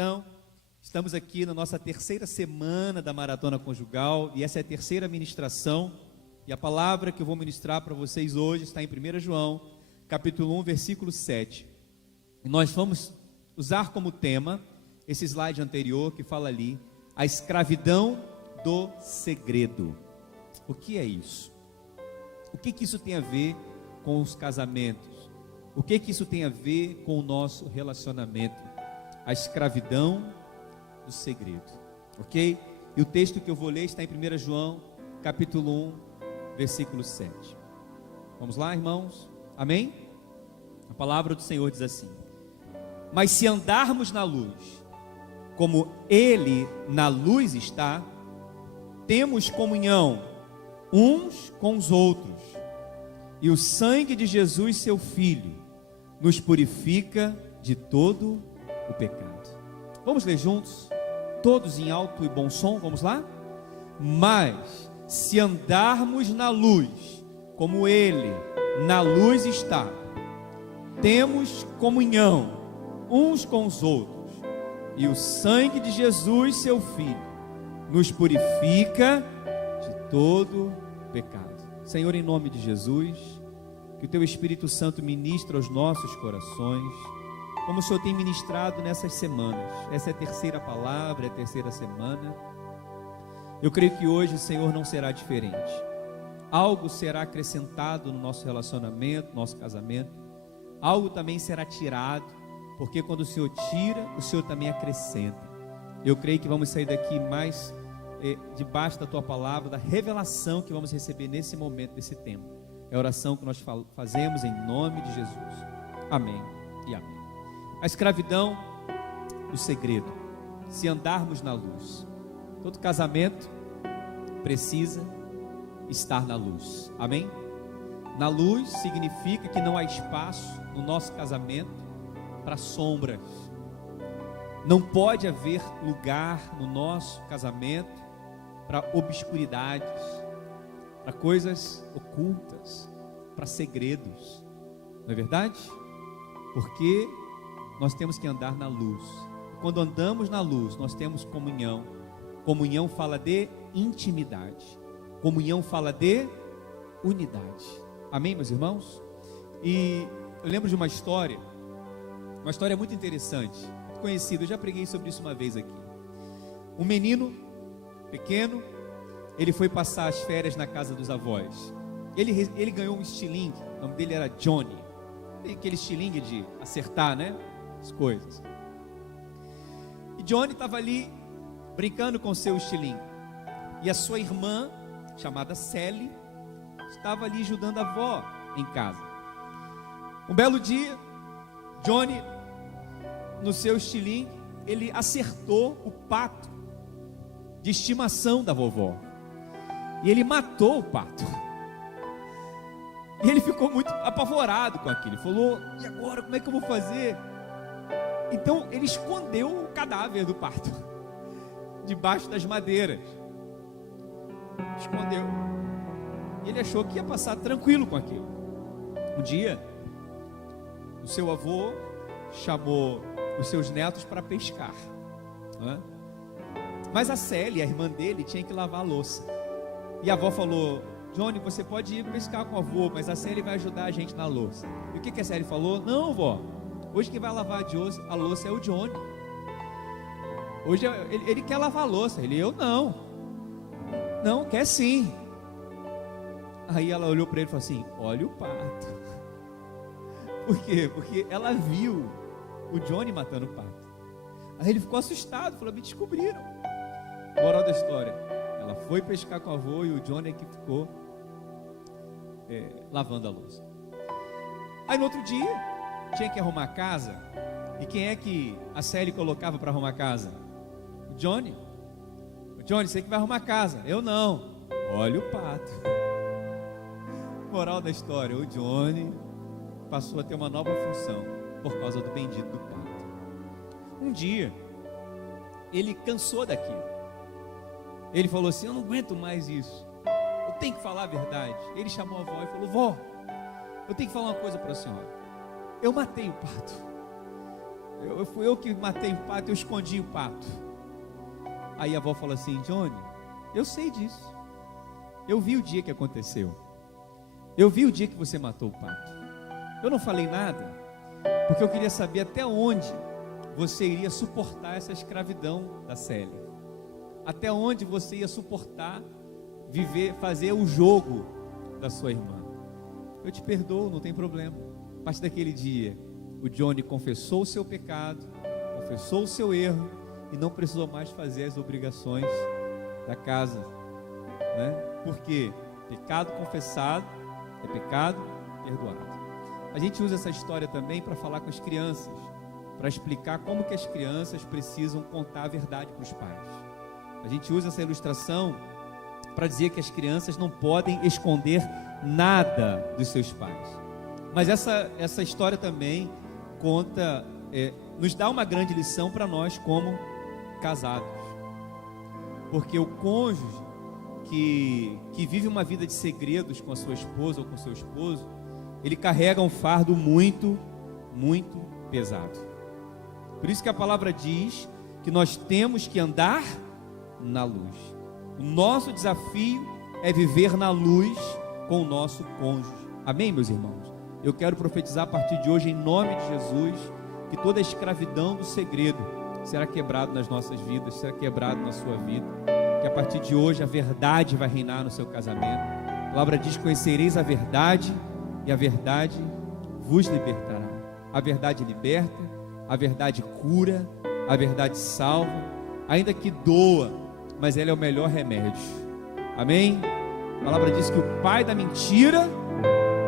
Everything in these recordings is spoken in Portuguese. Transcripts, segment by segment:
Então, estamos aqui na nossa terceira semana da Maratona Conjugal, e essa é a terceira ministração, e a palavra que eu vou ministrar para vocês hoje está em 1 João, capítulo 1, versículo 7. E nós vamos usar como tema esse slide anterior que fala ali, a escravidão do segredo. O que é isso? O que isso tem a ver com os casamentos? O que isso tem a ver com o nosso relacionamento? A escravidão do segredo, ok? E o texto que eu vou ler está em 1 João, capítulo 1, versículo 7. Vamos lá, irmãos? Amém? A palavra do Senhor diz assim: mas se andarmos na luz, como Ele na luz está, temos comunhão uns com os outros, e o sangue de Jesus, seu Filho, nos purifica de todo o pecado. Vamos ler juntos, todos em alto e bom som, vamos lá? Mas se andarmos na luz, como Ele na luz está, temos comunhão uns com os outros, e o sangue de Jesus, seu Filho, nos purifica de todo pecado. Senhor, em nome de Jesus, que o Teu Espírito Santo ministre aos nossos corações, como o Senhor tem ministrado nessas semanas. Essa é a terceira palavra, é a terceira semana. Eu creio que hoje o Senhor não será diferente. Algo será acrescentado no nosso relacionamento, no nosso casamento. Algo também será tirado, porque quando o Senhor tira, o Senhor também acrescenta. Eu creio que vamos sair daqui mais debaixo da Tua palavra, da revelação que vamos receber nesse momento, nesse tempo. É a oração que nós fazemos em nome de Jesus. Amém e amém. A escravidão do segredo. Se andarmos na luz. Todo casamento precisa estar na luz. Amém? Na luz significa que não há espaço no nosso casamento para sombras. Não pode haver lugar no nosso casamento para obscuridades, para coisas ocultas, para segredos. Não é verdade? Porque nós temos que andar na luz. Quando andamos na luz, nós temos comunhão. Comunhão fala de intimidade. Comunhão fala de unidade. Amém, meus irmãos? E eu lembro de uma história muito interessante, muito conhecida. Eu já preguei sobre isso uma vez aqui. Um menino pequeno, ele foi passar as férias na casa dos avós. Ele ganhou um estilingue, o nome dele era Johnny. Aquele estilingue de acertar, né? As coisas. E Johnny estava ali brincando com seu estilingue. E a sua irmã, chamada Sally, estava ali ajudando a avó em casa. Um belo dia, Johnny, no seu estilingue, ele acertou o pato de estimação da vovó. E ele matou o pato. E ele ficou muito apavorado com aquilo. Ele falou: e agora, como é que eu vou fazer? Então ele escondeu o cadáver do pato debaixo das madeiras. Escondeu. E ele achou que ia passar tranquilo com aquilo. Um dia, o seu avô chamou os seus netos para pescar, né? Mas a Sally, a irmã dele, tinha que lavar a louça. E a avó falou: Johnny, você pode ir pescar com o avô, mas a Sally vai ajudar a gente na louça. E o que a Sally falou? Não, vó, hoje quem vai lavar a louça é o Johnny. Hoje ele quer lavar a louça. Eu não. Não, quer sim. Aí ela olhou para ele e falou assim: olha o pato. Por quê? Porque ela viu o Johnny matando o pato. Aí ele ficou assustado, falou: me descobriram. Moral da história: ela foi pescar com o avô e o Johnny é que ficou lavando a louça. Aí no outro dia tinha que arrumar a casa. E quem é que a Sally colocava para arrumar a casa? O Johnny. O Johnny, você que vai arrumar a casa. Eu não. Olha o pato. Moral da história: o Johnny passou a ter uma nova função por causa do bendito do pato. Um dia ele cansou daquilo. Ele falou assim: eu não aguento mais isso, eu tenho que falar a verdade. Ele chamou a avó e falou: vó, eu tenho que falar uma coisa para a senhora. Eu matei o pato. Fui eu que matei o pato, eu escondi o pato. Aí a avó falou assim: Johnny, eu sei disso. Eu vi o dia que aconteceu. Eu vi o dia que você matou o pato. Eu não falei nada, porque eu queria saber até onde você iria suportar essa escravidão da Célia. Até onde você ia suportar viver, fazer o jogo da sua irmã. Eu te perdoo, não tem problema. A partir daquele dia, o Johnny confessou o seu pecado, confessou o seu erro e não precisou mais fazer as obrigações da casa, né? Porque pecado confessado é pecado perdoado. A gente usa essa história também para falar com as crianças, para explicar como que as crianças precisam contar a verdade para os pais. A gente usa essa ilustração para dizer que as crianças não podem esconder nada dos seus pais. Mas essa história também conta, nos dá uma grande lição para nós como casados. Porque o cônjuge que vive uma vida de segredos com a sua esposa ou com o seu esposo, ele carrega um fardo muito, muito pesado. Por isso que a palavra diz que nós temos que andar na luz. O nosso desafio é viver na luz com o nosso cônjuge. Amém, meus irmãos? Eu quero profetizar a partir de hoje, em nome de Jesus, que toda a escravidão do segredo será quebrado nas nossas vidas, será quebrado na sua vida. Que a partir de hoje a verdade vai reinar no seu casamento. A palavra diz: conhecereis a verdade e a verdade vos libertará. A verdade liberta, a verdade cura, a verdade salva, ainda que doa, mas ela é o melhor remédio. Amém? A palavra diz que o pai da mentira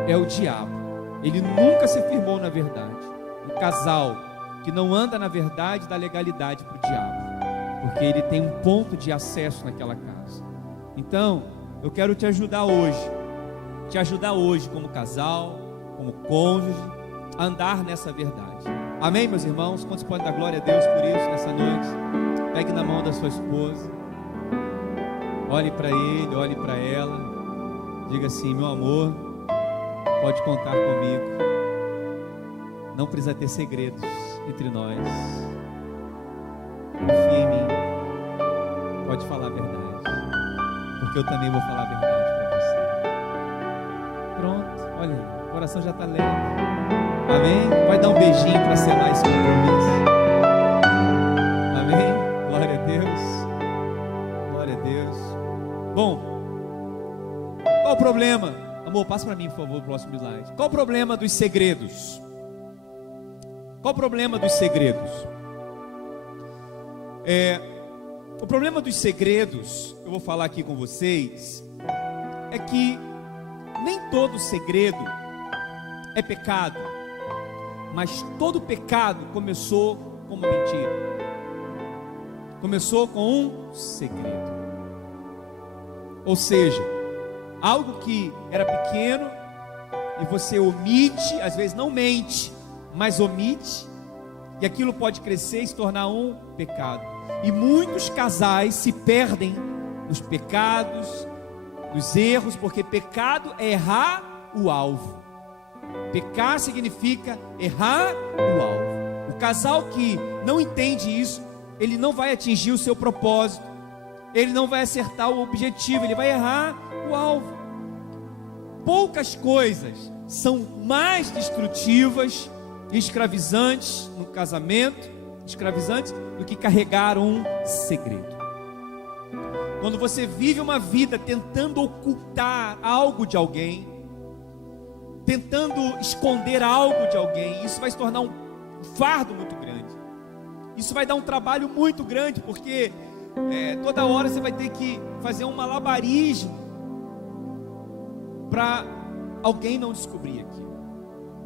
é o diabo. Ele nunca se firmou na verdade. Um casal que não anda na verdade dá legalidade para o diabo, porque ele tem um ponto de acesso naquela casa. Então, eu quero te ajudar hoje como casal, como cônjuge, a andar nessa verdade. Amém, meus irmãos? Quantos podem dar glória a Deus por isso nessa noite? Pegue na mão da sua esposa, olhe para ele, olhe para ela, diga assim: meu amor, pode contar comigo. Não precisa ter segredos entre nós. Confia em mim. Pode falar a verdade, porque eu também vou falar a verdade para você. Pronto, olha aí, o coração já está leve. Amém? Vai dar um beijinho para selar esse compromisso. Amém? Glória a Deus. Glória a Deus. Bom, qual o problema? Amor, passa para mim, por favor, o próximo slide. Qual o problema dos segredos? Qual o problema dos segredos? O problema dos segredos, eu vou falar aqui com vocês, é que nem todo segredo é pecado, mas todo pecado começou com uma mentira, começou com um segredo. Ou seja, algo que era pequeno e você omite, às vezes não mente, mas omite, e aquilo pode crescer e se tornar um pecado. E muitos casais se perdem nos pecados, nos erros, porque pecado é errar o alvo. Pecar significa errar o alvo. O casal que não entende isso, ele não vai atingir o seu propósito, ele não vai acertar o objetivo, ele vai errar o alvo. Poucas coisas são mais destrutivas e escravizantes no casamento, escravizantes, do que carregar um segredo. Quando você vive uma vida tentando ocultar algo de alguém, tentando esconder algo de alguém, isso vai se tornar um fardo muito grande. Isso vai dar um trabalho muito grande, porque toda hora você vai ter que fazer um malabarismo para alguém não descobrir aquilo.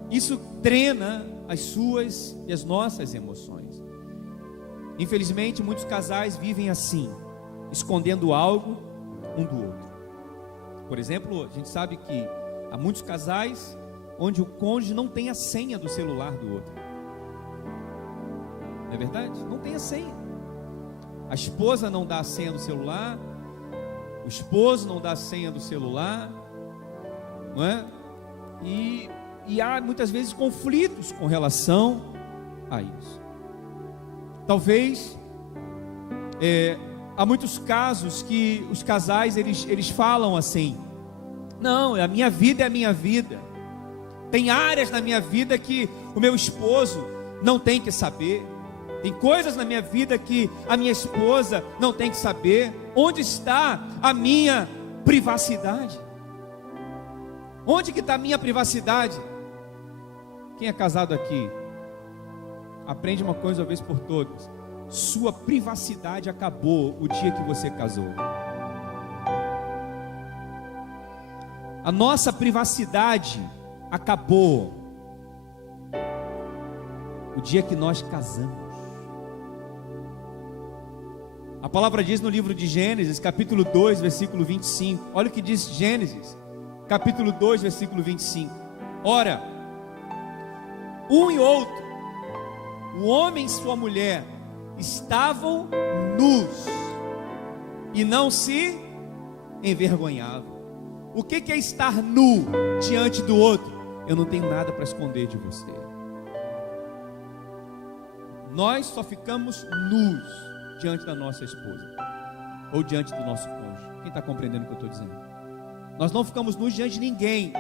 Isso drena as suas e as nossas emoções. Infelizmente, muitos casais vivem assim, escondendo algo um do outro. Por exemplo, a gente sabe que há muitos casais onde o cônjuge não tem a senha do celular do outro. Não é verdade? Não tem a senha. A esposa não dá a senha do celular, o esposo não dá a senha do celular, não é? E há muitas vezes conflitos com relação a isso. Talvez há muitos casos que os casais eles falam assim: não, a minha vida é a minha vida. Tem áreas na minha vida que o meu esposo não tem que saber. Tem coisas na minha vida que a minha esposa não tem que saber. Onde está a minha privacidade? Onde que está a minha privacidade? Quem é casado aqui, aprende uma coisa uma vez por todas: sua privacidade acabou o dia que você casou. A nossa privacidade acabou o dia que nós casamos. A palavra diz no livro de Gênesis, capítulo 2, versículo 25. Olha o que diz Gênesis, capítulo 2, versículo 25. Ora, um e outro, o homem e sua mulher, estavam nus e não se envergonhavam. O que é estar nu diante do outro? Eu não tenho nada para esconder de você. Nós só ficamos nus diante da nossa esposa ou diante do nosso cônjuge. Quem está compreendendo o que eu estou dizendo? Nós não ficamos nus diante de ninguém.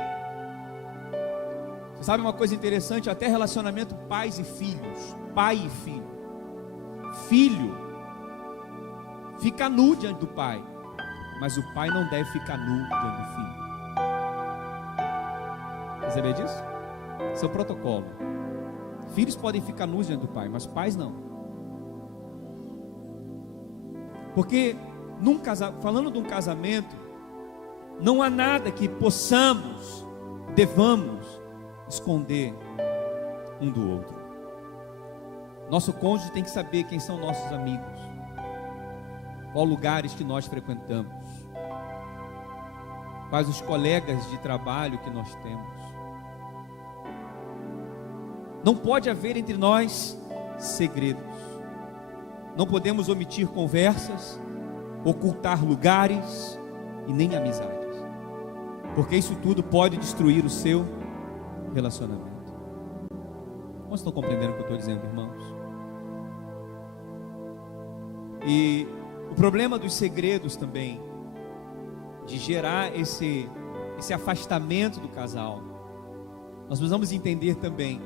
Você sabe uma coisa interessante? Até relacionamento pais e filhos, pai e filho. Filho fica nu diante do pai, mas o pai não deve ficar nu diante do filho. Percebeu disso? Esse é o protocolo. Filhos podem ficar nus diante do pai, mas pais não. Porque falando de um casamento, não há nada que possamos, devamos esconder um do outro. Nosso cônjuge tem que saber quem são nossos amigos, qual lugares que nós frequentamos, quais os colegas de trabalho que nós temos. Não pode haver entre nós segredos. Não podemos omitir conversas, ocultar lugares e nem amizades, porque isso tudo pode destruir o seu relacionamento. Vocês estão compreendendo o que eu estou dizendo, irmãos? E o problema dos segredos também, de gerar esse afastamento do casal, nós precisamos entender também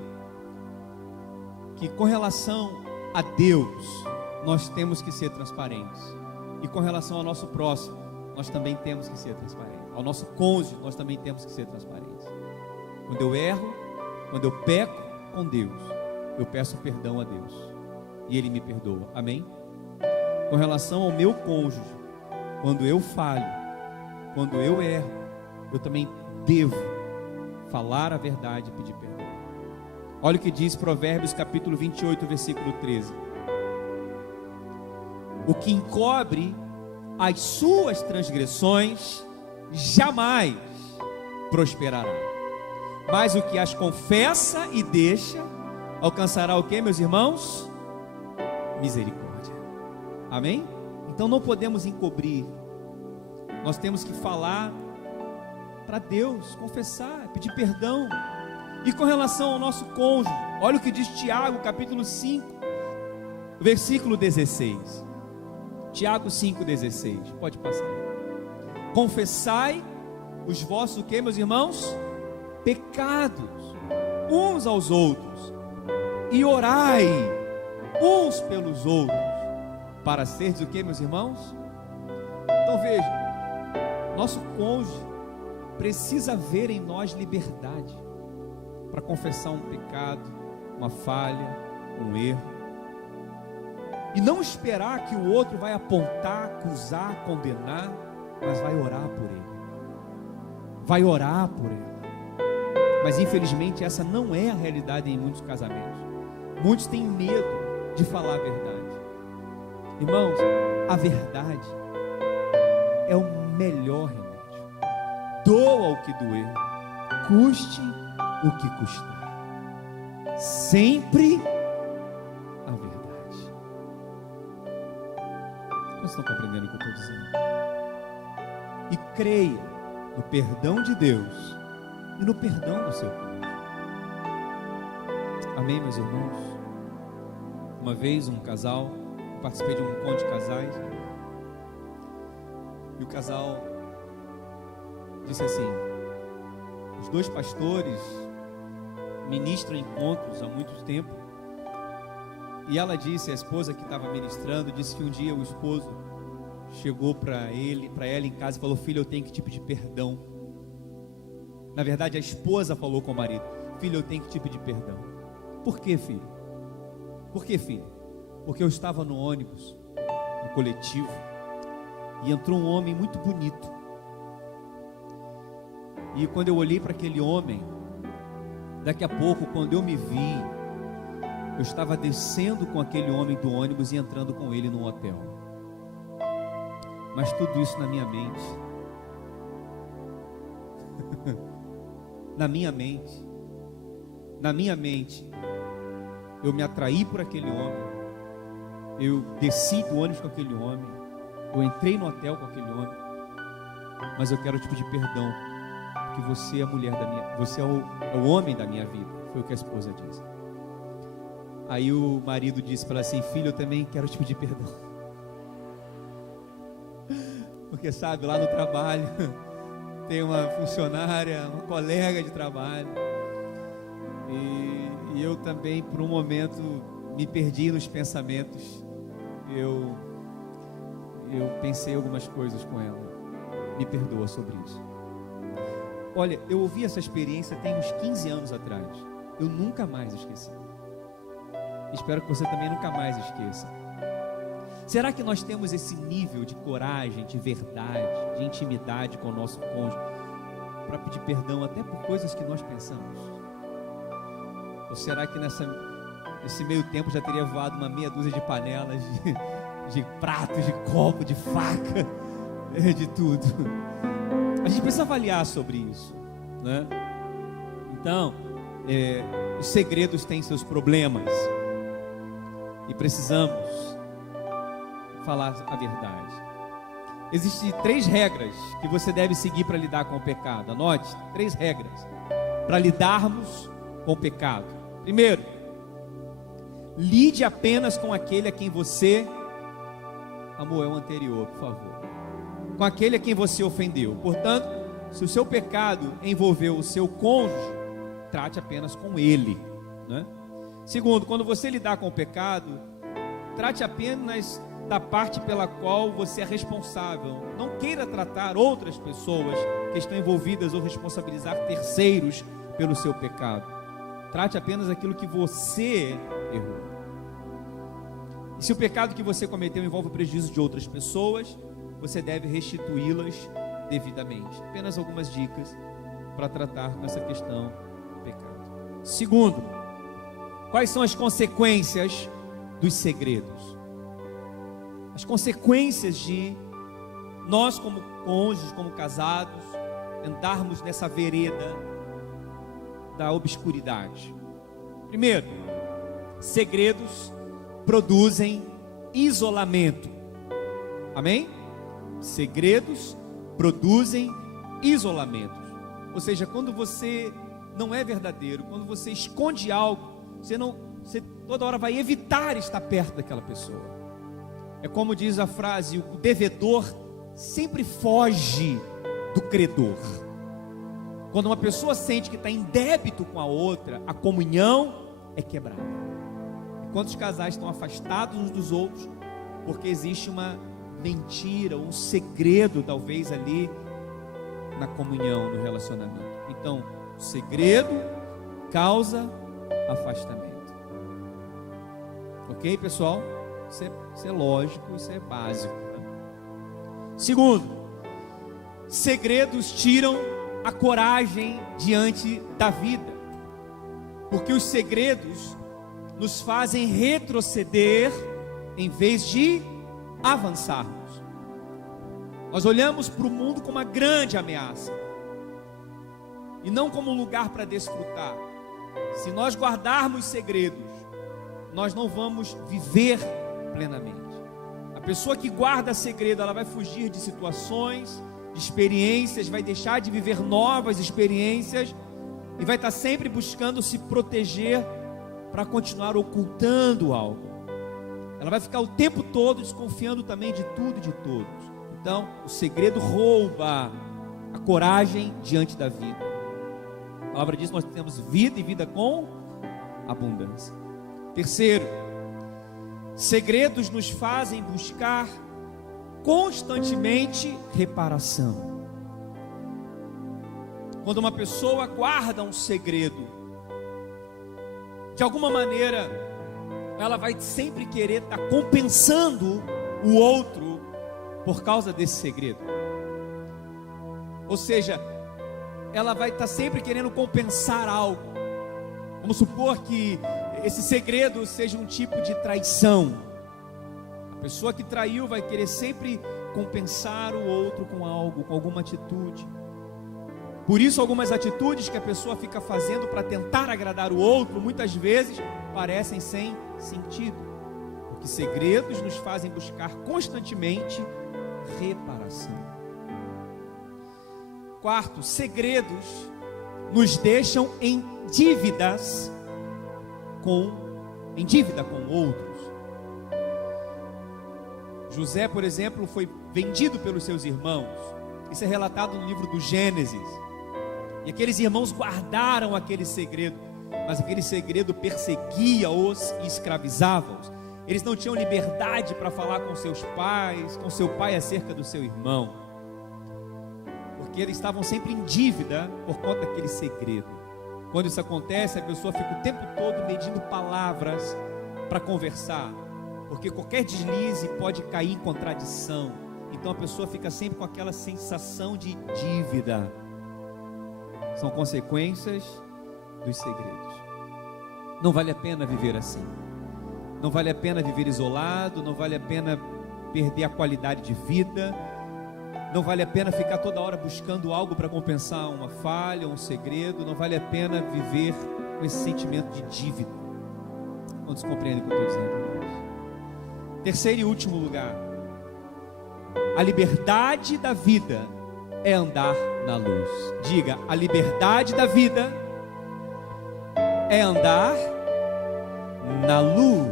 que com relação a Deus nós temos que ser transparentes, e com relação ao nosso próximo nós também temos que ser transparentes, ao nosso cônjuge nós também temos que ser transparentes. Quando eu erro, quando eu peco com Deus, eu peço perdão a Deus e Ele me perdoa, amém? Com relação ao meu cônjuge, quando eu falho, quando eu erro, eu também devo falar a verdade e pedir perdão. Olha o que diz Provérbios capítulo 28, versículo 13: o que encobre as suas transgressões jamais prosperará, mas o que as confessa e deixa alcançará o que, meus irmãos? Misericórdia. Amém? Então não podemos encobrir, nós temos que falar para Deus, confessar, pedir perdão. E com relação ao nosso cônjuge, olha o que diz Tiago capítulo 5, versículo 16. Tiago 5,16, pode passar. Confessai os vossos, o que, meus irmãos? Pecados uns aos outros, e orai uns pelos outros, para seres o que, meus irmãos? Então veja, nosso cônjuge precisa ver em nós liberdade para confessar um pecado, uma falha, um erro, e não esperar que o outro vai apontar, acusar, condenar, mas vai orar por ele, vai orar por ele. Mas infelizmente essa não é a realidade em muitos casamentos. Muitos têm medo de falar a verdade. Irmãos, a verdade é o melhor remédio. Doa o que doer, custe o que custar, sempre a verdade. Vocês estão compreendendo o que eu estou dizendo? E creia no perdão de Deus e no perdão do seu cônjuge. Amém, meus irmãos? Uma vez um casal, eu participei de um encontro de casais, e o casal disse assim: os dois pastores ministram encontros há muito tempo, e ela disse, a esposa que estava ministrando, disse que um dia o esposo chegou para ela em casa e falou: filho, eu tenho que te pedir perdão. Na verdade, a esposa falou com o marido: filho, eu tenho que te pedir perdão. Por quê, filho? Por que, filho? Porque eu estava no ônibus, no coletivo, e entrou um homem muito bonito. E quando eu olhei para aquele homem, daqui a pouco, quando eu me vi, eu estava descendo com aquele homem do ônibus e entrando com ele num hotel. Mas tudo isso na minha mente. Na minha mente, eu me atraí por aquele homem, eu desci do ônibus com aquele homem, eu entrei no hotel com aquele homem, mas eu quero te pedir perdão, porque você é a mulher da minha, você é o homem da minha vida, foi o que a esposa disse. Aí o marido disse para ela assim: filho, eu também quero te pedir perdão, porque sabe, lá no trabalho tem uma funcionária, uma colega de trabalho, e eu também por um momento me perdi nos pensamentos, eu pensei algumas coisas com ela, me perdoa sobre isso. Olha, eu ouvi essa experiência tem uns 15 anos atrás, eu nunca mais esqueci, espero que você também nunca mais esqueça. Será que nós temos esse nível de coragem, de verdade, de intimidade com o nosso cônjuge, para pedir perdão até por coisas que nós pensamos? Ou será que nesse meio tempo já teria voado uma meia dúzia de panelas, de pratos, de copo, de faca, de tudo? A gente precisa avaliar sobre isso, né? Então, os segredos têm seus problemas, e precisamos falar a verdade. Existem 3 regras que você deve seguir para lidar com o pecado. Anote, 3 regras para lidarmos com o pecado. Primeiro, lide apenas com aquele a quem você amor, é o anterior, por favor. Com aquele a quem você ofendeu. Portanto, se o seu pecado envolveu o seu cônjuge, trate apenas com ele, né? Segundo, quando você lidar com o pecado, trate apenas da parte pela qual você é responsável. Não queira tratar outras pessoas que estão envolvidas ou responsabilizar terceiros pelo seu pecado. Trate apenas aquilo que você errou. E se o pecado que você cometeu envolve o prejuízo de outras pessoas, você deve restituí-las devidamente. Apenas algumas dicas para tratar com essa questão do pecado. Segundo, quais são as consequências dos segredos? As consequências de nós como cônjuges, como casados, andarmos nessa vereda da obscuridade. Primeiro, segredos produzem isolamento. Amém? Segredos produzem isolamento. Ou seja, quando você não é verdadeiro, quando você esconde algo, você toda hora vai evitar estar perto daquela pessoa. É como diz a frase: o devedor sempre foge do credor. Quando uma pessoa sente que está em débito com a outra, a comunhão é quebrada. Quantos casais estão afastados uns dos outros porque existe uma mentira, um segredo talvez ali na comunhão, no relacionamento? Então, o segredo causa afastamento. Ok, pessoal? Isso é lógico, isso é básico, né? Segundo, segredos tiram a coragem diante da vida, porque os segredos nos fazem retroceder em vez de avançarmos. Nós olhamos para o mundo como uma grande ameaça e não como um lugar para desfrutar. Se nós guardarmos segredos, nós não vamos viver plenamente. A pessoa que guarda segredo, ela vai fugir de situações, de experiências, vai deixar de viver novas experiências e vai estar sempre buscando se proteger para continuar ocultando algo. Ela vai ficar o tempo todo desconfiando também de tudo e de todos. Então, o segredo rouba a coragem diante da vida. A palavra diz que nós temos vida e vida com abundância. Terceiro, segredos nos fazem buscar constantemente reparação. Quando uma pessoa guarda um segredo, de alguma maneira, ela vai sempre querer estar compensando o outro por causa desse segredo. Ou seja, ela vai estar sempre querendo compensar algo. Vamos supor que esse segredo seja um tipo de traição. A pessoa que traiu vai querer sempre compensar o outro com algo, com alguma atitude. Por isso, algumas atitudes que a pessoa fica fazendo para tentar agradar o outro, muitas vezes parecem sem sentido, porque segredos nos fazem buscar constantemente reparação. Quarto, segredos nos deixam em dívida com outros. José, por exemplo, foi vendido pelos seus irmãos. Isso é relatado no livro do Gênesis. E aqueles irmãos guardaram aquele segredo, mas aquele segredo perseguia-os e escravizava-os. Eles não tinham liberdade para falar com seus pais, com seu pai acerca do seu irmão, porque eles estavam sempre em dívida por conta daquele segredo. Quando isso acontece, a pessoa fica o tempo todo medindo palavras para conversar, porque qualquer deslize pode cair em contradição. Então a pessoa fica sempre com aquela sensação de dívida. São consequências dos segredos. Não vale a pena viver assim. Não vale a pena viver isolado. Não vale a pena perder a qualidade de vida. Não vale a pena ficar toda hora buscando algo para compensar uma falha, um segredo. Não vale a pena viver com esse sentimento de dívida. Quantos compreendem o que eu estou dizendo, irmãos? Terceiro e último lugar, a liberdade da vida é andar na luz. Diga, a liberdade da vida é andar na luz.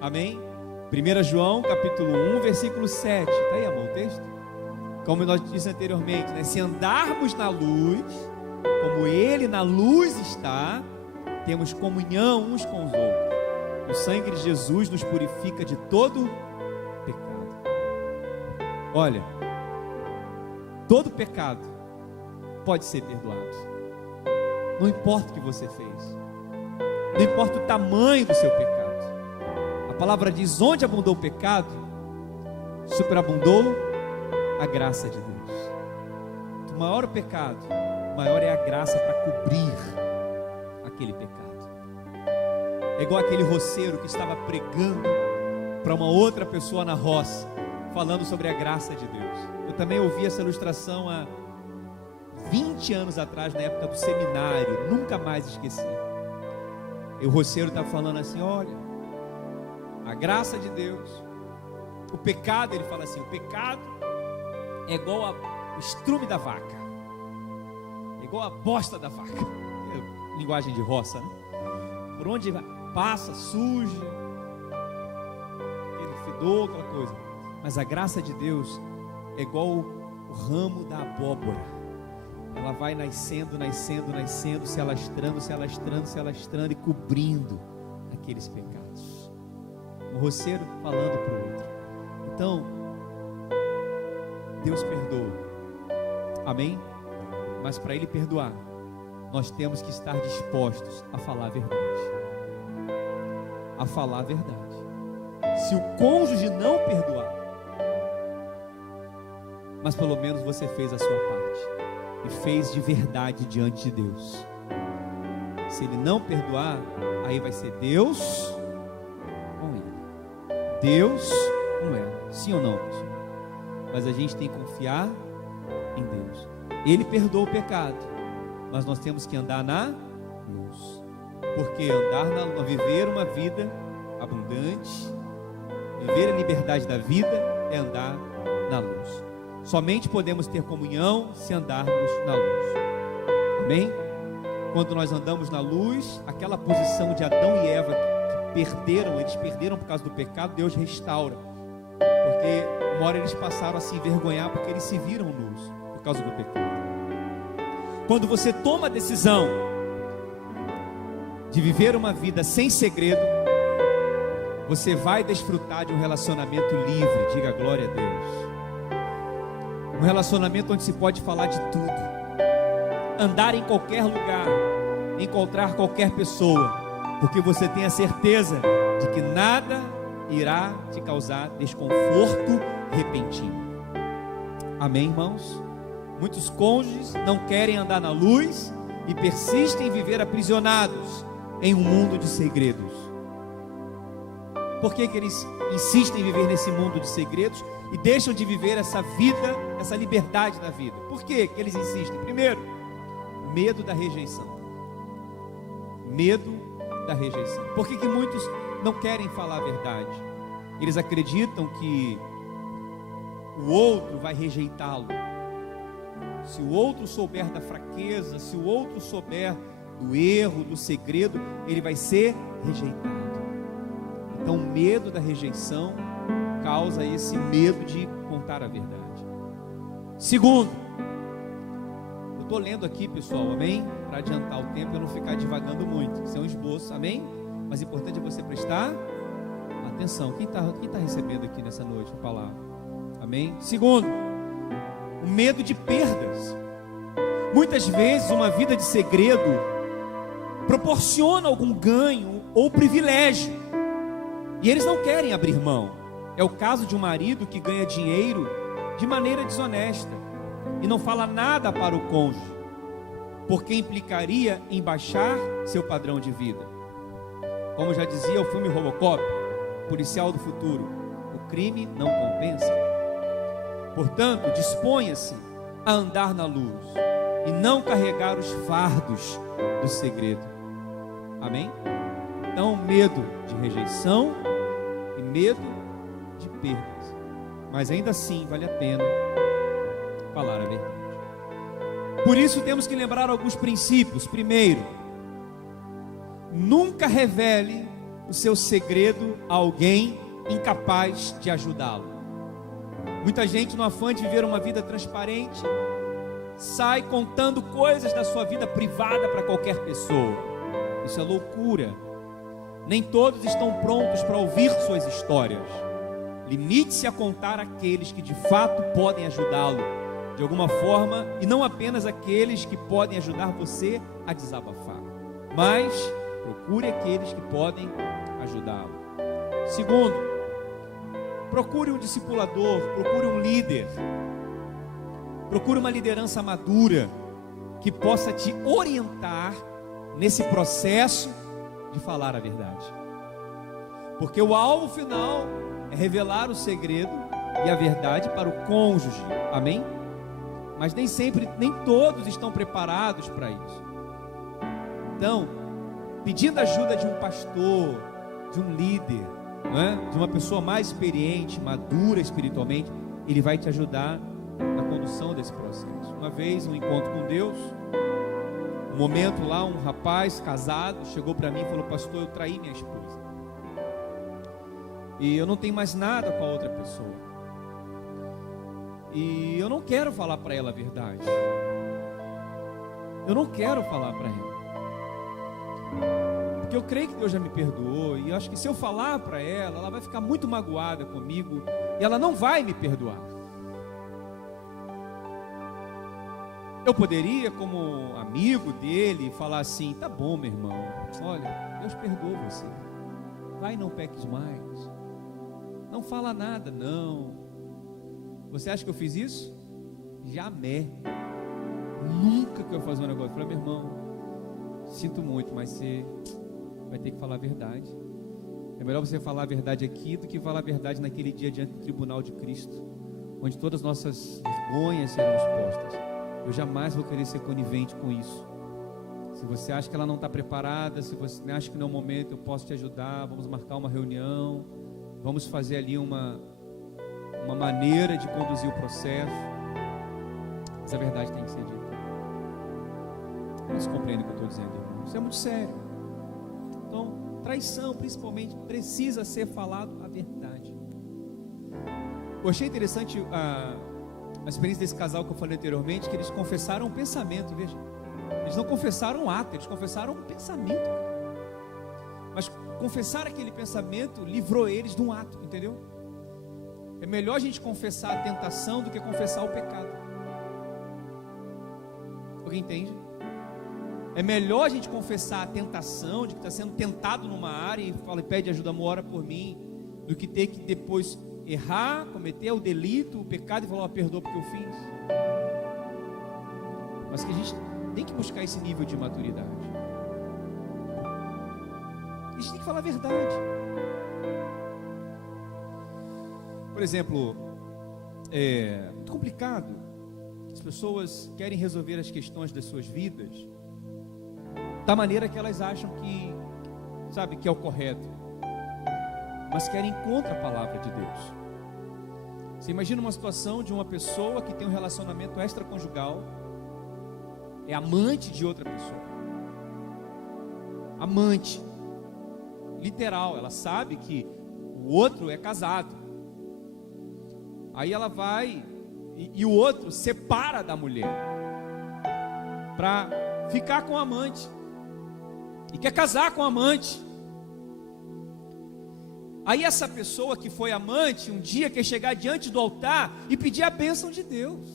Amém? 1 João capítulo 1, versículo 7. Está aí, amor, o texto? Como nós dissemos anteriormente, né? Se andarmos na luz, como Ele na luz está, temos comunhão uns com os outros. O sangue de Jesus nos purifica de todo pecado. Olha, todo pecado pode ser perdoado. Não importa o que você fez. Não importa o tamanho do seu pecado. A palavra diz, onde abundou o pecado, superabundou a graça de Deus. Quanto maior o pecado, maior é a graça para cobrir aquele pecado. É igual aquele roceiro que estava pregando para uma outra pessoa na roça, falando sobre a graça de Deus. Eu também ouvi essa ilustração há 20 anos atrás, na época do seminário, nunca mais esqueci. E o roceiro está falando assim, olha, a graça de Deus, o pecado, ele fala assim, o pecado é igual ao estrume da vaca, é igual a bosta da vaca, é linguagem de roça, né? Por onde passa, suja, aquele fedor, aquela coisa. Mas a graça de Deus é igual o ramo da abóbora. Ela vai nascendo, nascendo, nascendo, se alastrando, se alastrando, se alastrando e cobrindo aqueles pecados. Um roceiro falando para o outro. Então, Deus perdoa. Amém? Mas para Ele perdoar, nós temos que estar dispostos a falar a verdade. A falar a verdade. Se o cônjuge não perdoar, mas pelo menos você fez a sua parte e fez de verdade diante de Deus. Se ele não perdoar, aí vai ser Deus com ele. Deus com ela. Sim ou não, pessoal? Mas a gente tem que confiar em Deus. Ele perdoa o pecado, mas nós temos que andar na luz. Porque viver uma vida abundante, viver a liberdade da vida é andar na luz. Somente podemos ter comunhão se andarmos na luz. Amém? Quando nós andamos na luz, aquela posição de Adão e Eva que eles perderam por causa do pecado, Deus restaura. Porque uma hora eles passaram a se envergonhar porque eles se viram nus por causa do pecado. Quando você toma a decisão de viver uma vida sem segredo, você vai desfrutar de um relacionamento livre, diga glória a Deus. Um relacionamento onde se pode falar de tudo, andar em qualquer lugar, encontrar qualquer pessoa, porque você tem a certeza de que nada irá te causar desconforto repentino. Amém, irmãos? Muitos cônjuges não querem andar na luz e persistem em viver aprisionados em um mundo de segredos. Por que eles insistem em viver nesse mundo de segredos e deixam de viver essa vida, essa liberdade na vida? Por que eles insistem? Primeiro, medo da rejeição. Medo da rejeição. Por que muitos não querem falar a verdade? Eles acreditam que o outro vai rejeitá-lo. Se o outro souber da fraqueza, se o outro souber do erro, do segredo, ele vai ser rejeitado. Então, o medo da rejeição causa esse medo de contar a verdade. Segundo, eu estou lendo aqui, pessoal, amém? Para adiantar o tempo e eu não ficar divagando muito. Isso é um esboço, amém? Mas o importante é você prestar atenção. Quem tá recebendo aqui nessa noite a palavra? Amém? Segundo, o medo de perdas. Muitas vezes uma vida de segredo proporciona algum ganho ou privilégio, e eles não querem abrir mão. É o caso de um marido que ganha dinheiro de maneira desonesta e não fala nada para o cônjuge, porque implicaria em baixar seu padrão de vida. Como já dizia o filme Robocop, Policial do Futuro, o crime não compensa. Portanto, disponha-se a andar na luz e não carregar os fardos do segredo. Amém? Então, medo de rejeição e medo de perdas. Mas ainda assim, vale a pena falar a verdade. Por isso, temos que lembrar alguns princípios. Primeiro, nunca revele o seu segredo a alguém incapaz de ajudá-lo. Muita gente, no afã de viver uma vida transparente, sai contando coisas da sua vida privada para qualquer pessoa. Isso é loucura. Nem todos estão prontos para ouvir suas histórias. Limite-se a contar aqueles que de fato podem ajudá-lo de alguma forma, e não apenas aqueles que podem ajudar você a desabafar, mas procure aqueles que podem ajudá-lo. Segundo, procure um discipulador, procure um líder, procure uma liderança madura que possa te orientar nesse processo de falar a verdade, porque o alvo final é revelar o segredo e a verdade para o cônjuge, amém? Mas nem sempre, nem todos estão preparados para isso. Então, pedindo ajuda de um pastor, de um líder, não é? De uma pessoa mais experiente, madura espiritualmente, ele vai te ajudar na condução desse processo. Uma vez, um encontro com Deus, um momento lá, um rapaz casado chegou para mim e falou: pastor, eu traí minha esposa e eu não tenho mais nada com a outra pessoa, e eu não quero falar para ela a verdade. Eu não quero falar para ela, porque eu creio que Deus já me perdoou, e eu acho que se eu falar para ela, ela vai ficar muito magoada comigo e ela não vai me perdoar. Eu poderia, como amigo dele, falar assim: tá bom, meu irmão, olha, Deus perdoou você, vai, não peques mais, não fala nada, não. Você acha que eu fiz isso? Jamais. Nunca que eu fazer um negócio. Eu falei: meu irmão, sinto muito, mas você vai ter que falar a verdade. É melhor você falar a verdade aqui do que falar a verdade naquele dia diante do tribunal de Cristo, onde todas as nossas vergonhas serão expostas. Eu jamais vou querer ser conivente com isso. Se você acha que ela não está preparada, se você acha que não é o momento, eu posso te ajudar. Vamos marcar uma reunião, vamos fazer ali uma maneira de conduzir o processo. Mas a verdade tem que ser dita. Vocês compreendem o que eu estou dizendo, irmão? Isso é muito sério. Então, traição principalmente, precisa ser falado a verdade. Eu achei interessante a experiência desse casal que eu falei anteriormente, que eles confessaram o pensamento, veja. Eles não confessaram o ato, eles confessaram o pensamento. Mas confessar aquele pensamento livrou eles de um ato, entendeu? É melhor a gente confessar a tentação do que confessar o pecado. Alguém entende? É melhor a gente confessar a tentação de que está sendo tentado numa área e fala, pede ajuda, ora por mim, do que ter que depois errar, cometer o delito, o pecado e falar, perdoa porque eu fiz. Mas que a gente tem que buscar esse nível de maturidade. A gente tem que falar a verdade. Por exemplo, é muito complicado. As pessoas querem resolver as questões das suas vidas da maneira que elas acham que, sabe, que é o correto, mas querem contra a palavra de Deus. Você imagina uma situação de uma pessoa que tem um relacionamento extraconjugal, é amante de outra pessoa, amante, literal, ela sabe que o outro é casado, aí ela vai e o outro separa da mulher para ficar com o amante e quer casar com o amante. Aí essa pessoa que foi amante um dia quer chegar diante do altar e pedir a bênção de Deus.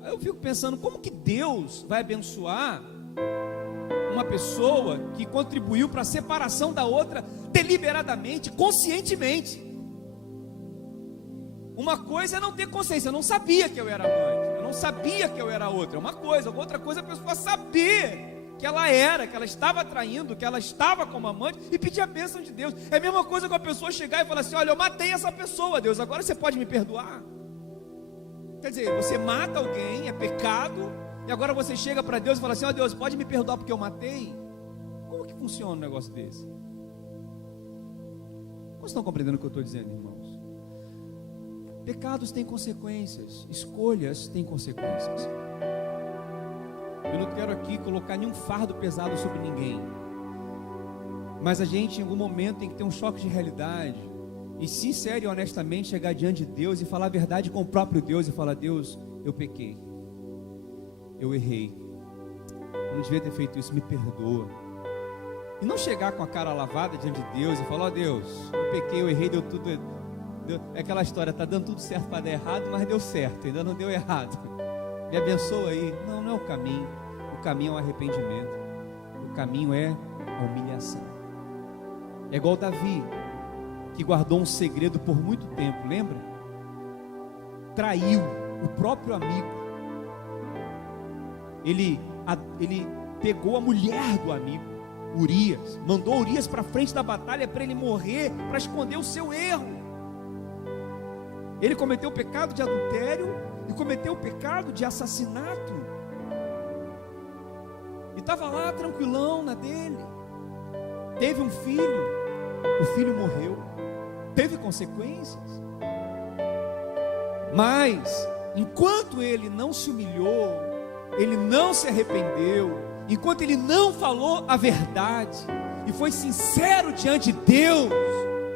Aí eu fico pensando, como que Deus vai abençoar uma pessoa que contribuiu para a separação da outra deliberadamente, conscientemente? Uma coisa é não ter consciência, eu não sabia que eu era amante, eu não sabia que eu era outra, é uma coisa. Outra coisa é a pessoa saber que ela estava traindo, que ela estava como amante e pedir a bênção de Deus. É a mesma coisa com a pessoa chegar e falar assim, olha, eu matei essa pessoa, Deus, agora você pode me perdoar? Quer dizer, você mata alguém, é pecado, e agora você chega para Deus e fala assim, ó Deus, pode me perdoar porque eu matei? Como que funciona um negócio desse? Vocês estão compreendendo o que eu estou dizendo, irmãos? Pecados têm consequências, escolhas têm consequências. Eu não quero aqui colocar nenhum fardo pesado sobre ninguém, mas a gente em algum momento tem que ter um choque de realidade e sincero e honestamente chegar diante de Deus e falar a verdade com o próprio Deus e falar, Deus, eu pequei, eu errei, eu não devia ter feito isso, me perdoa. E não chegar com a cara lavada diante de Deus e falar, ó Deus, eu pequei, eu errei, deu tudo, é aquela história, está dando tudo certo para dar errado, mas deu certo, ainda não deu errado, me abençoa aí. Não é o caminho. O caminho é o arrependimento, o caminho é a humilhação. É igual Davi, que guardou um segredo por muito tempo, lembra? Traiu o próprio amigo. Ele pegou a mulher do amigo, Urias, mandou Urias para frente da batalha para ele morrer, para esconder o seu erro. Ele cometeu o pecado de adultério e cometeu o pecado de assassinato. E estava lá tranquilão na dele. Teve um filho, o filho morreu, teve consequências. Mas enquanto ele não se humilhou, ele não se arrependeu, enquanto ele não falou a verdade e foi sincero diante de Deus,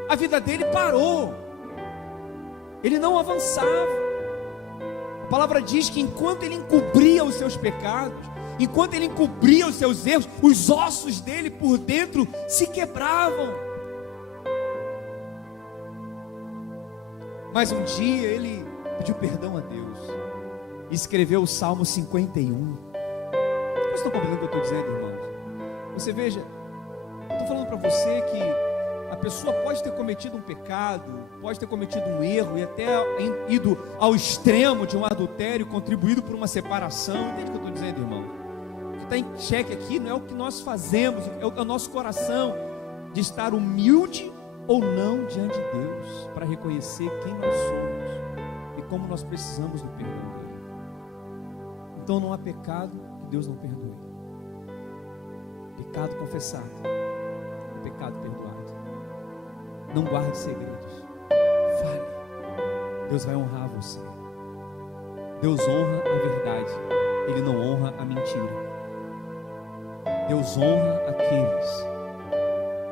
a vida dele parou. Ele não avançava. A palavra diz que enquanto ele encobria os seus pecados, enquanto ele encobria os seus erros, os ossos dele por dentro se quebravam. Mas um dia ele pediu perdão a Deus e escreveu o Salmo 51. Vocês estão compreendendo o que eu estou dizendo, irmãos? Você veja, eu estou falando para você que a pessoa pode ter cometido um pecado, pode ter cometido um erro e até ido ao extremo de um adultério, contribuído por uma separação. Entende o que eu estou dizendo, irmão? O que está em xeque aqui não é o que nós fazemos, é o nosso coração de estar humilde ou não diante de Deus, para reconhecer quem nós somos e como nós precisamos do perdão dele. Então não há pecado que Deus não perdoe. Pecado confessado é pecado perdoado. Não guarde segredos, fale. Deus vai honrar você. Deus honra a verdade, Ele não honra a mentira. Deus honra aqueles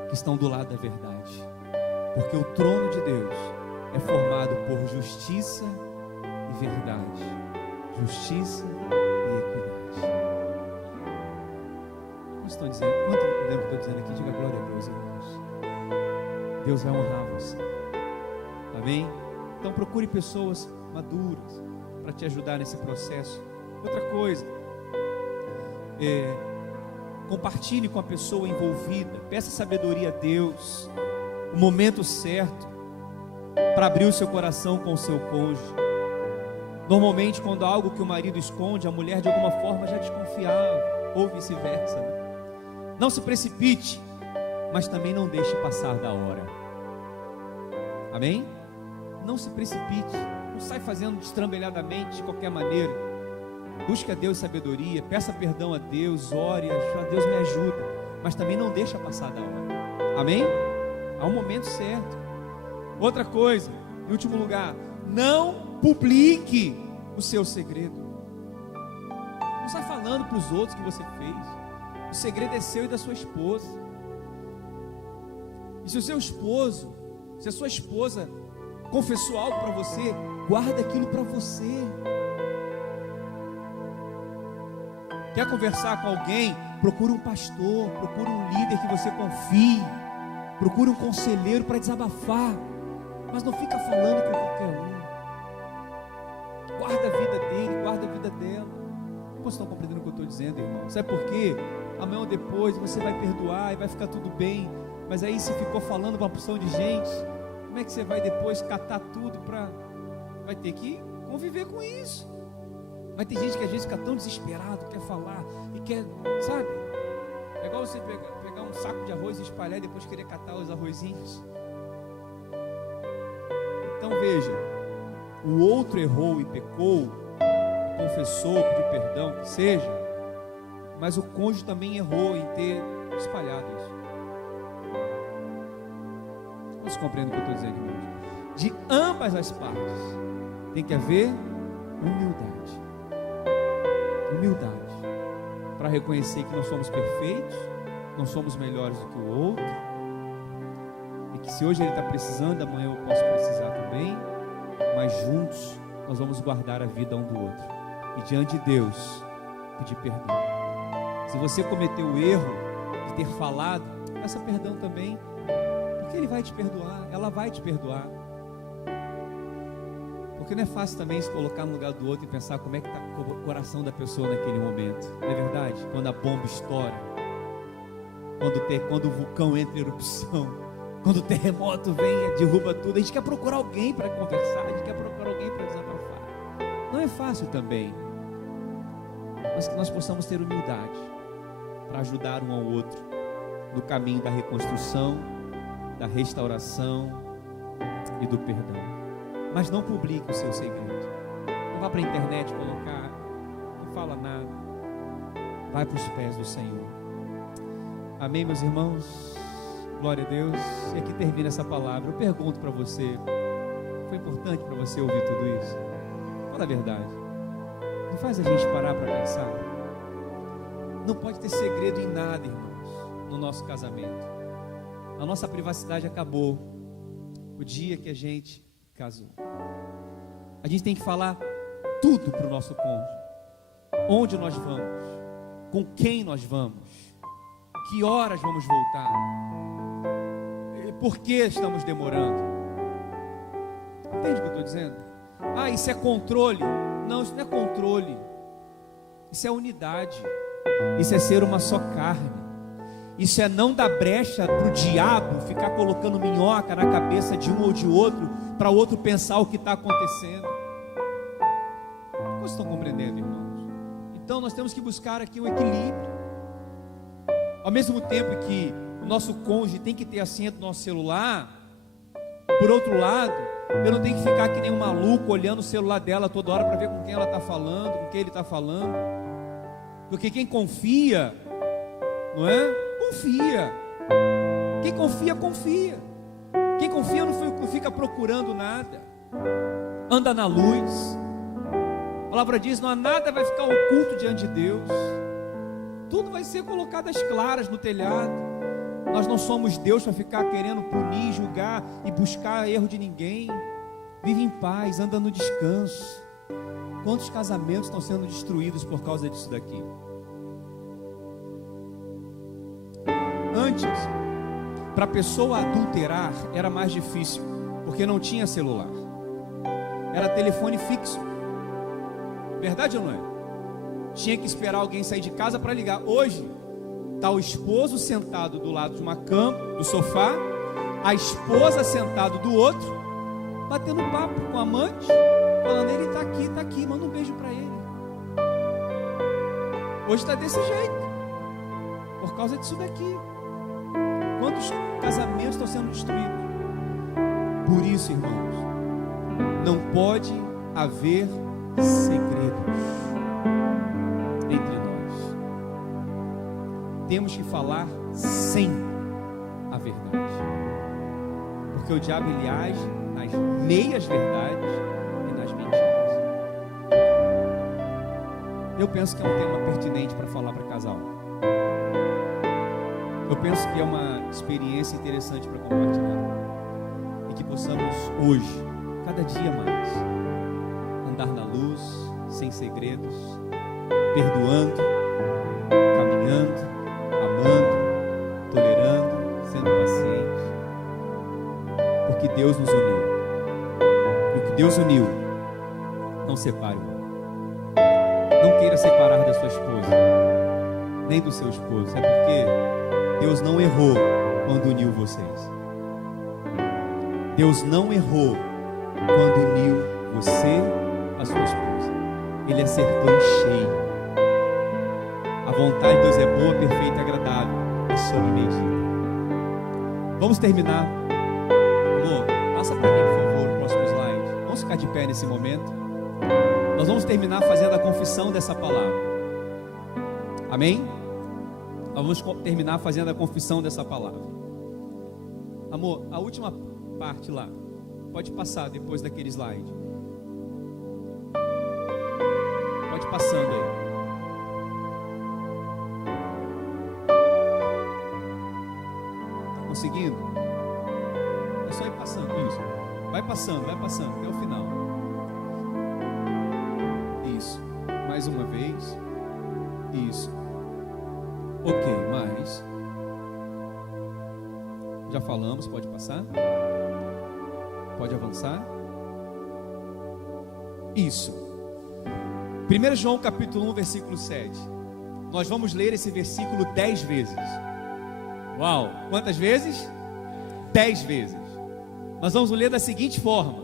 que estão do lado da verdade, porque o trono de Deus é formado por justiça e verdade, justiça e equidade. Como estão dizendo? Quanto tempo estou dizendo aqui? Diga glória a Deus, irmãos. Deus vai honrar você. Amém? Então procure pessoas maduras para te ajudar nesse processo. Outra coisa, compartilhe com a pessoa envolvida, peça sabedoria a Deus, o momento certo para abrir o seu coração com o seu cônjuge. Normalmente, quando há algo que o marido esconde, a mulher de alguma forma já desconfiava, ou vice-versa, né? Não se precipite, mas também não deixe passar da hora. Amém? Não se precipite, não sai fazendo destrambelhadamente de qualquer maneira. Busque a Deus sabedoria, peça perdão a Deus, ore, a Deus me ajuda, mas também não deixa passar da hora. Amém? Há um momento certo. Outra coisa, em último lugar, não publique o seu segredo. Não sai falando para os outros que você fez. O segredo é seu e da sua esposa. E se o seu esposo, se a sua esposa confessou algo para você, guarda aquilo para você. Quer conversar com alguém? Procure um pastor, procure um líder que você confie, procure um conselheiro para desabafar, mas não fica falando com qualquer um. Guarda a vida dele, guarda a vida dela. Vocês estão compreendendo o que eu estou dizendo, irmão? Sabe por quê? Amanhã ou depois você vai perdoar e vai ficar tudo bem, mas aí se ficou falando para uma porção de gente, como é que você vai depois catar tudo para... Vai ter que conviver com isso. Mas tem gente que às vezes fica tão desesperado, quer falar e quer, sabe? É igual você pegar um saco de arroz e espalhar e depois querer catar os arrozinhos. Então veja, o outro errou e pecou, confessou, pediu perdão, que seja, mas o cônjuge também errou em ter espalhado isso. Você compreende o que eu estou dizendo, irmãos? De ambas as partes tem que haver humildade. Humildade para reconhecer que não somos perfeitos, não somos melhores do que o outro, e que se hoje ele está precisando, amanhã eu posso precisar também, mas juntos nós vamos guardar a vida um do outro e diante de Deus pedir perdão. Se você cometeu o erro de ter falado, peça perdão também, porque ele vai te perdoar, ela vai te perdoar. Porque não é fácil também se colocar no lugar do outro e pensar como é que está o coração da pessoa naquele momento. Não é verdade? Quando a bomba estoura, quando o vulcão entra em erupção, quando o terremoto vem e derruba tudo, a gente quer procurar alguém para conversar, a gente quer procurar alguém para desabafar. Não é fácil também, mas que nós possamos ter humildade para ajudar um ao outro no caminho da reconstrução, da restauração e do perdão. Mas não publique o seu segredo. Não vá para a internet colocar, não fala nada. Vai para os pés do Senhor. Amém, meus irmãos? Glória a Deus. E aqui termina essa palavra. Eu pergunto para você, foi importante para você ouvir tudo isso? Fala a verdade. Não faz a gente parar para pensar. Não pode ter segredo em nada, irmãos, no nosso casamento. A nossa privacidade acabou o dia que a gente casou. A gente tem que falar tudo para o nosso cônjuge. Onde nós vamos? Com quem nós vamos? Que horas vamos voltar? Por que estamos demorando? Entende o que eu estou dizendo? Ah, isso é controle. Não, isso não é controle. Isso é unidade. Isso é ser uma só carne. Isso é não dar brecha para o diabo ficar colocando minhoca na cabeça de um ou de outro, para o outro pensar o que está acontecendo. Vocês estão compreendendo, irmãos? Então nós temos que buscar aqui o equilíbrio. Ao mesmo tempo que o nosso cônjuge tem que ter a senha do nosso celular, por outro lado, eu não tenho que ficar que nem um maluco olhando o celular dela toda hora para ver com quem ela está falando, com quem ele está falando. Porque quem confia, não é? Confia. Quem confia, confia. Quem confia não fica procurando nada. Anda na luz. A palavra diz, não há nada vai ficar oculto diante de Deus. tudo vai ser colocado às claras no telhado. Nós não somos Deus para ficar querendo punir, julgar e buscar erro de ninguém. Vive em paz, anda no descanso. Quantos casamentos estão sendo destruídos por causa disso daqui? Antes, para a pessoa adulterar era mais difícil, porque não tinha celular, era telefone fixo. Verdade ou não é? Tinha que esperar alguém sair de casa para ligar. Hoje está o esposo sentado do lado de uma cama, do sofá, a esposa sentada do outro, batendo papo com o amante, falando: ele está aqui, manda um beijo para ele. Hoje está desse jeito, por causa disso daqui. Quantos casamentos estão sendo destruídos? Por isso, irmãos, não pode haver segredos entre nós. Temos que falar sempre a verdade, porque o diabo ele age nas meias verdades e nas mentiras. Eu penso que é um tema pertinente para falar para casal. Eu penso que é uma experiência interessante para compartilhar, e que possamos hoje, cada dia mais, andar na luz, sem segredos, perdoando, caminhando, amando, tolerando, sendo paciente, porque Deus nos uniu, e o que Deus uniu, não separe. Não queira separar da sua esposa, nem do seu esposo, é porque Deus não errou quando uniu vocês. Deus não errou quando uniu você à sua esposa. Ele acertou em cheio. A vontade de Deus é boa, perfeita e agradável, é sob medida. Vamos terminar. Amor, passa para mim, por favor, o próximo slide. Vamos ficar de pé nesse momento. Nós vamos terminar fazendo a confissão dessa palavra. Amém? Nós vamos terminar fazendo a confissão dessa palavra. Amor, a última parte lá, pode passar depois daquele slide. Pode passando aí. Tá conseguindo? É só ir passando, isso. Vai passando até o final. Isso. Mais uma vez. Isso. Ok, mais. Já falamos, pode passar? Pode avançar? Isso. 1 João capítulo 1, versículo 7. Nós vamos ler esse versículo 10 vezes. Uau! Quantas vezes? 10 vezes. Nós vamos ler da seguinte forma: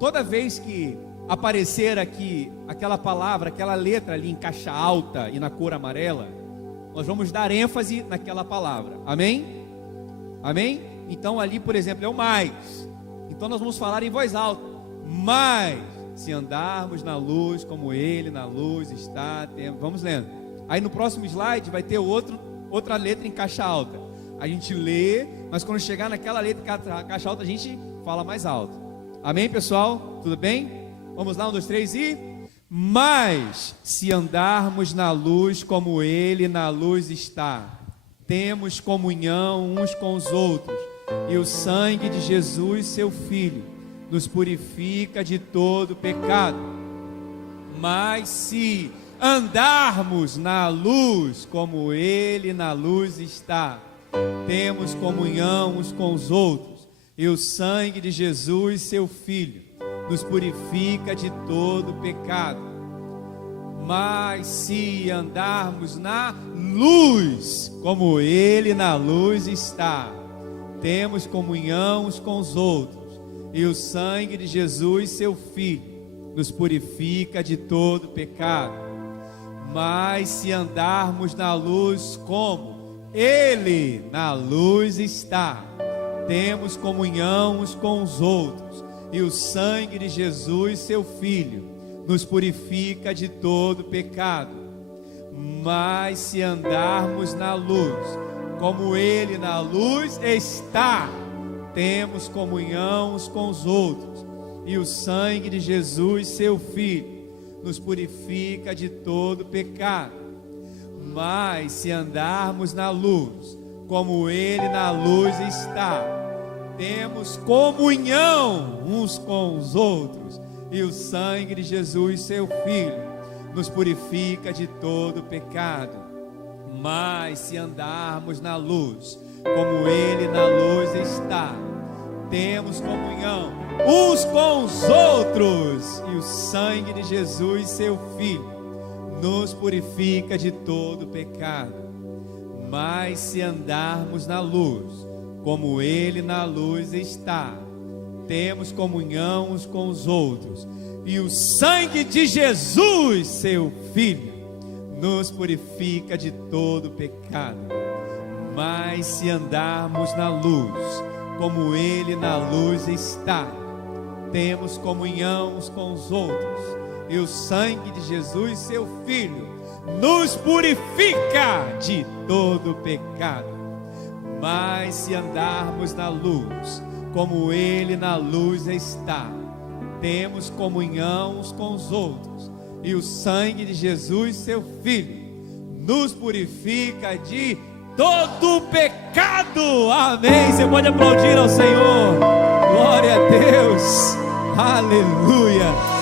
toda vez que aparecer aqui aquela palavra, aquela letra ali em caixa alta e na cor amarela, nós vamos dar ênfase naquela palavra. Amém? Amém? Então ali, por exemplo, é o mais. Então nós vamos falar em voz alta: mas se andarmos na luz como Ele na luz está. Vamos lendo. Aí no próximo slide vai ter outra letra em caixa alta. A gente lê, mas quando chegar naquela letra em caixa alta, a gente fala mais alto. Amém, pessoal? Tudo bem? Vamos lá, 1, 2, 3 e... Mas se andarmos na luz como Ele na luz está, temos comunhão uns com os outros, e o sangue de Jesus, seu Filho, nos purifica de todo pecado. Mas se andarmos na luz como Ele na luz está, temos comunhão uns com os outros, e o sangue de Jesus, seu Filho, nos purifica de todo pecado. Mas se andarmos na luz, como Ele na luz está, temos comunhão uns com os outros, e o sangue de Jesus, seu Filho, nos purifica de todo pecado. Mas se andarmos na luz, como Ele na luz está, temos comunhão uns com os outros, e o sangue de Jesus, seu Filho, nos purifica de todo pecado. Mas se andarmos na luz, como Ele na luz está, temos comunhão uns com os outros, e o sangue de Jesus, seu Filho, nos purifica de todo pecado. Mas se andarmos na luz, como Ele na luz está, temos comunhão uns com os outros, e o sangue de Jesus, seu Filho, nos purifica de todo pecado. Mas se andarmos na luz, como Ele na luz está, temos comunhão uns com os outros, e o sangue de Jesus, seu Filho, nos purifica de todo pecado. Mas se andarmos na luz, como Ele na luz está, temos comunhão uns com os outros, e o sangue de Jesus, seu Filho, nos purifica de todo pecado. Mas se andarmos na luz, como Ele na luz está, temos comunhão uns com os outros, e o sangue de Jesus, seu Filho, nos purifica de todo pecado. Mas se andarmos na luz, como Ele na luz está, temos comunhão uns com os outros, e o sangue de Jesus, seu Filho, nos purifica de todo pecado. Amém. Você pode aplaudir ao Senhor. Glória a Deus. Aleluia.